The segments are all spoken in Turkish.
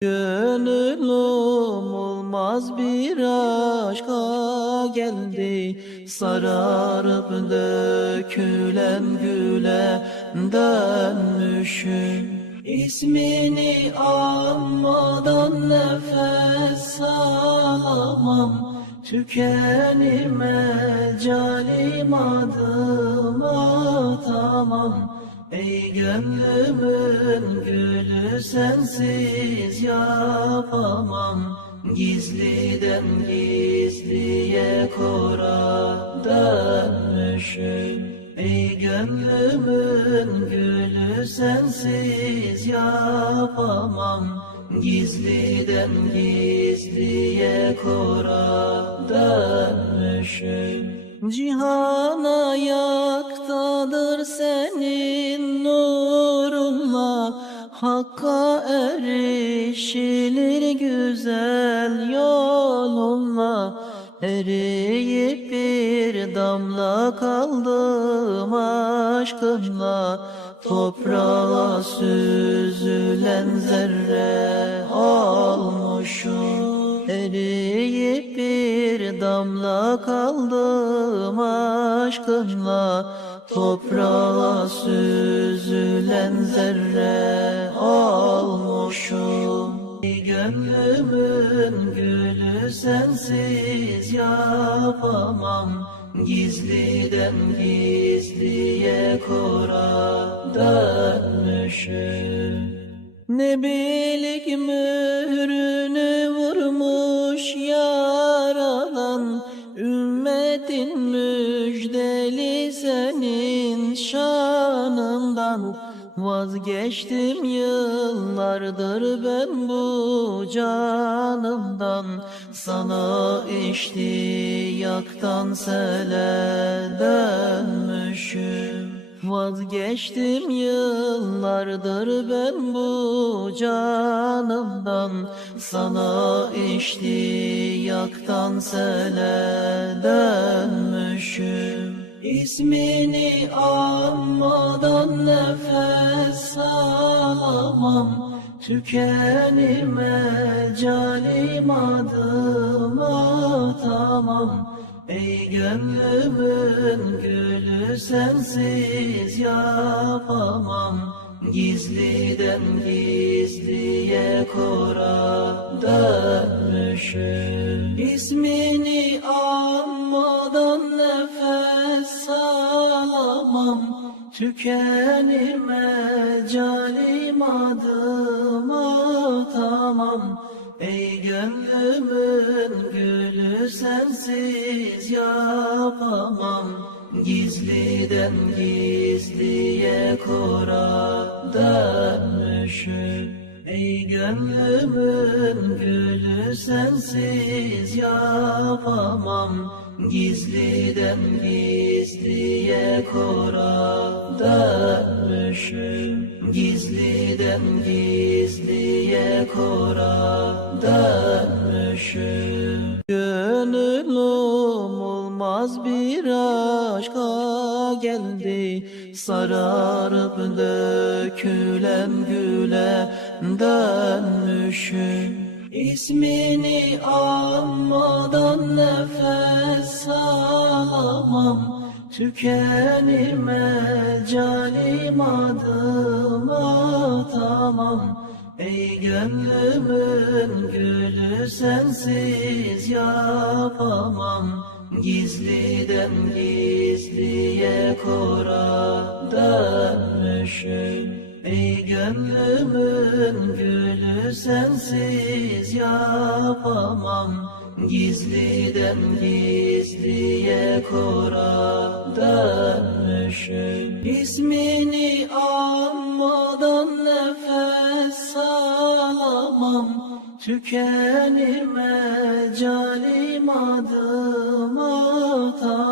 Gönlüm olmaz bir aşka geldi. Sararıp dökülen güle dönmüşüm İsmini anmadan nefes alamam. Tükenir mecalim adım atamam Ey gönlümün gülü sensiz yapamam. Gizliden gizliye kora dönmüşüm Ey gönlümün gülü sensiz yapamam. Gizliden gizliye kora dönmüşüm Cihan ayaktadır senin nurunla Hakka erişilir güzel yolunla Eriyip bir damla kaldım aşkınla Toprağa süzülen zerre Eriyip bir damla kaldım aşkınla. Toprağa süzülen zerre olmuşum Gönlümün gülü sensiz yapamam. Gizliden gizliye kora dönmüşüm. Ne bilik mührünü vurmuş yaradan Ümmetin müjdeli senin şanından. Vazgeçtim yıllardır ben bu canımdan. Sana iştiyaktan sele dönmüşüm Vazgeçtim yıllardır ben bu canımdan. Sana iştiyaktan sele dönmüşüm İsmini anmadan nefes alamam. Tükenir mecalim adım atamam Ey gönlümün gülü sensiz yapamam. Gizliden gizliye kora dönmüşüm. İsmini anmadan nefes alamam. Tükenir mecalim adım atamam. Ey gönlümün sensiz yapamam. Gizliden gizliye kora dönmüşüm Ey gönlümün gülü sensiz yapamam. Gizliden gizliye kora dönmüşüm Gizliden gizliye kora dönmüşüm Sararıp dökülen güle dönmüşüm İsmini anmadan nefes alamam. Tükenir mecalim adım atamam. Ey gönlümün gülü sensiz yapamam Gizliden gizliye kora dönmüşüm Ey gönlümün gülü sensiz yapamam. Gizliden gizliye kora dönmüşüm İsmini anmadan nefes alamam. Tükenir mecalim adım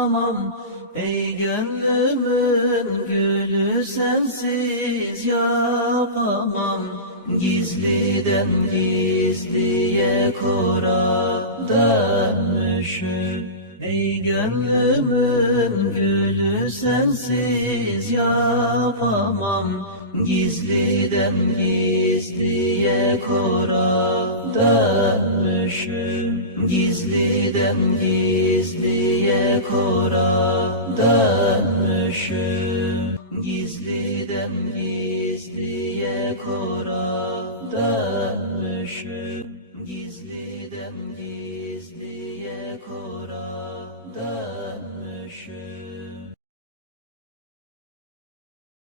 atamam Ey gönlümün gülü sensiz yapamam. Gizliden gizliye kora dönmüşüm Ey gönlümün gülü sensiz yapamam. Gizliden gizliye kora dönmüşüm Gizliden gizliye kora korada düşüp Gizliden gizliye korada düşüp